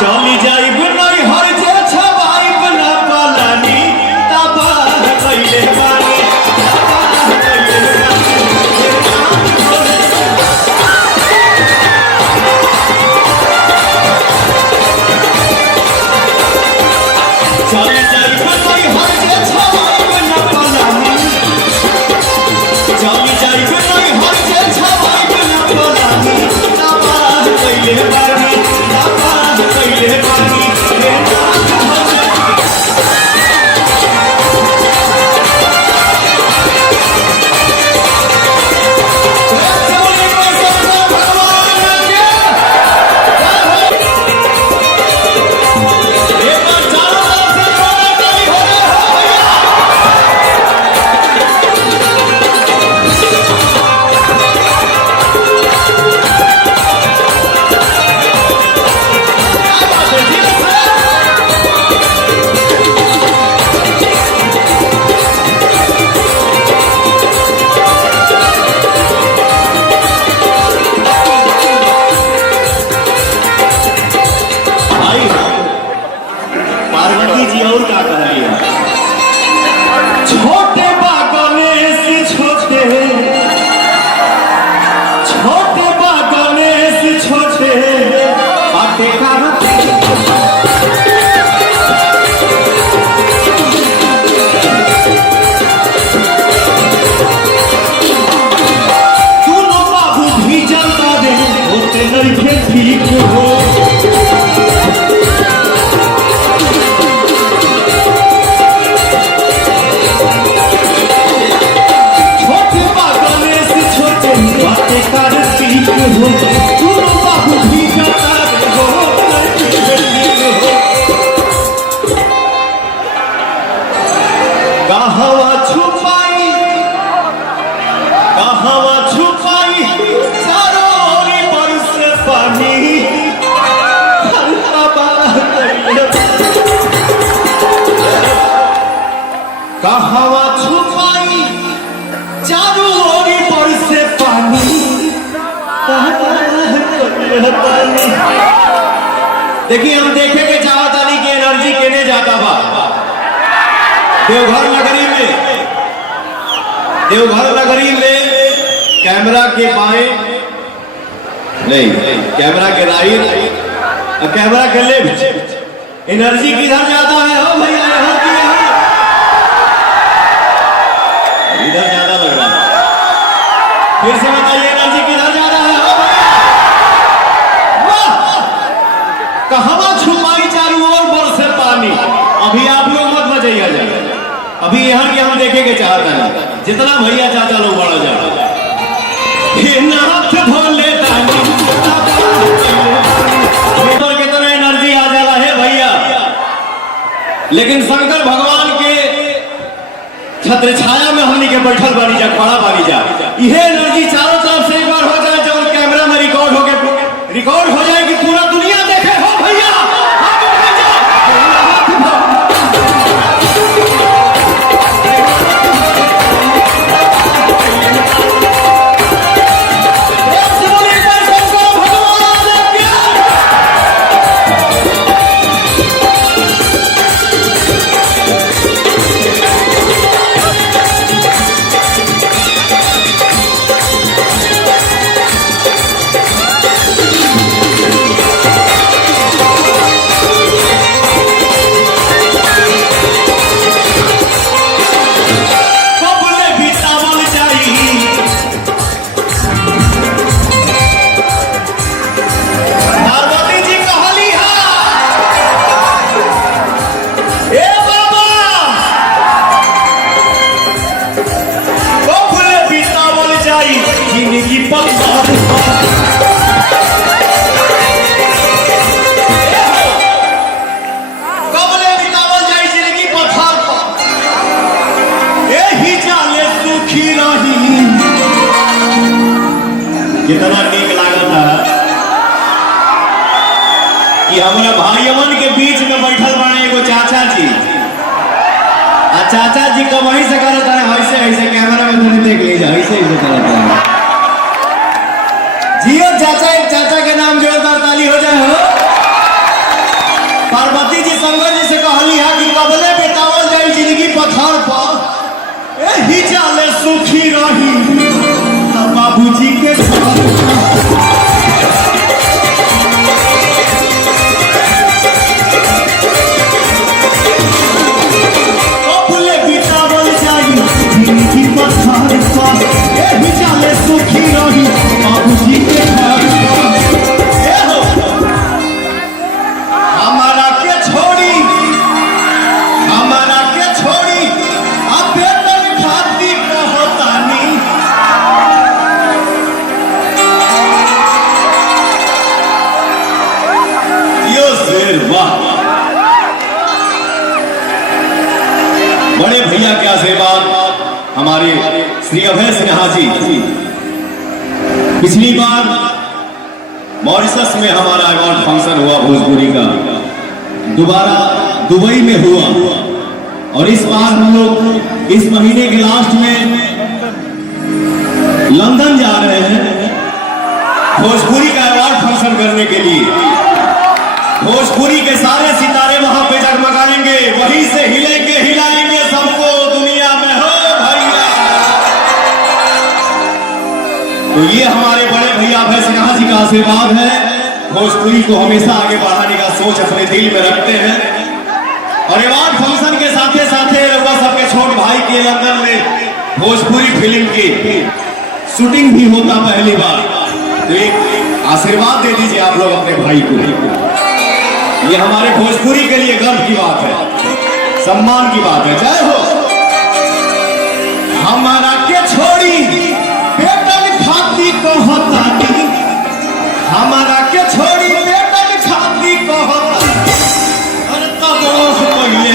चली जाइब नहीं हर जे छवाइब ना पालानी तबाह कइले बानी चली जाइब नहीं हर जे छवाइब ना पालानी चली जाइब नहीं हर जे छवाइब ना पालानी तबाह कइले बानी छोटे बागने से छोटे बाटे करते दोनों बाबू भी जानता दे होते नहीं ठीक हो चारों बरस पानी कहवा छुपाई चारों ओरी बरस पानी देखिए हम देखे के चाहतानी की एनर्जी केने जाता बा देवघर नगरी में कैमरा के बाएं नहीं कैमरा के राइट और कैमरा के लेफ्ट एनर्जी किधर जाता है हो भैया यहाँ की यहाँ इधर ज्यादा लग रहा है फिर से बताइए एनर्जी किधर जा रहा है हो भैया कहवा छुपाई चारों ओर बरसे पानी अभी आप लोग मत बजाइए जाए अभी यहाँ के हम देखे के चाहते हैं जितना भैया चाचा लोग बड़ा जा नाथ भोले कितना एनर्जी आ जा रहा है भैया लेकिन शंकर भगवान के छत्र छाया में हमनी के बैठल बानी जा खड़ा बानी जा यह एनर्जी चारों तरफ से एक बार हो जाए जब कैमरा में रिकॉर्ड हो जाए कि पूरा दुनिया देखे हो भैया कितना नीक लागता कि हमारा भाईवन के बीच में बैठल बने एगो चाचा जी चाचा जी का वहीं से करता है ऐसे ऐसे कैमरा में थोड़ी देख लीजिए ऐसे ऐसे करता है जियो चाचा एक चाचा के नाम जोरदार ताली हो जाए हो सुखी रही बाबूजी के अपने बितावल जाई जिंदगी पत्थर पर एही जाले सुखी रही बाबूजी के घर हमारा के छोड़ी अब बेटन खाती कहतानी यो शेर वाह बड़े भैया के आशीर्वाद हमारे श्री अभय सिन्हा जी पिछली बार मॉरिशस में हमारा अवार्ड फंक्शन हुआ भोजपुरी का, दोबारा दुबई में हुआ और इस बार हम लोग इस महीने के लास्ट में लंदन जा रहे हैं भोजपुरी का अवार्ड फंक्शन करने के लिए। भोजपुरी के सारे सितारे वहां पे जगमगाएंगे, वहीं से हिलेंगे हिलाएंगे सबको दुनिया में हो भैया। तो ये हमारे बड़े भैया अभय सिन्हा जी का आशीर्वाद है। भोजपुरी को हमेशा आगे बढ़ाने का सोच अपने दिल में रखते हैं और अवार्ड फंक्शन के साथ रउआ सबके छोट भाई के लंदन में भोजपुरी फिल्म की शूटिंग भी होता पहली बार। तो एक आशीर्वाद दे दीजिए आप लोग अपने भाई को। ये हमारे भोजपुरी के लिए गर्व की बात है, सम्मान की बात है। जय हो। हमारा के छोड़ी बेटन खाती कहतानी, हमारा के छोड़ी बेटन खाती कहतानी। अरे तब से पहले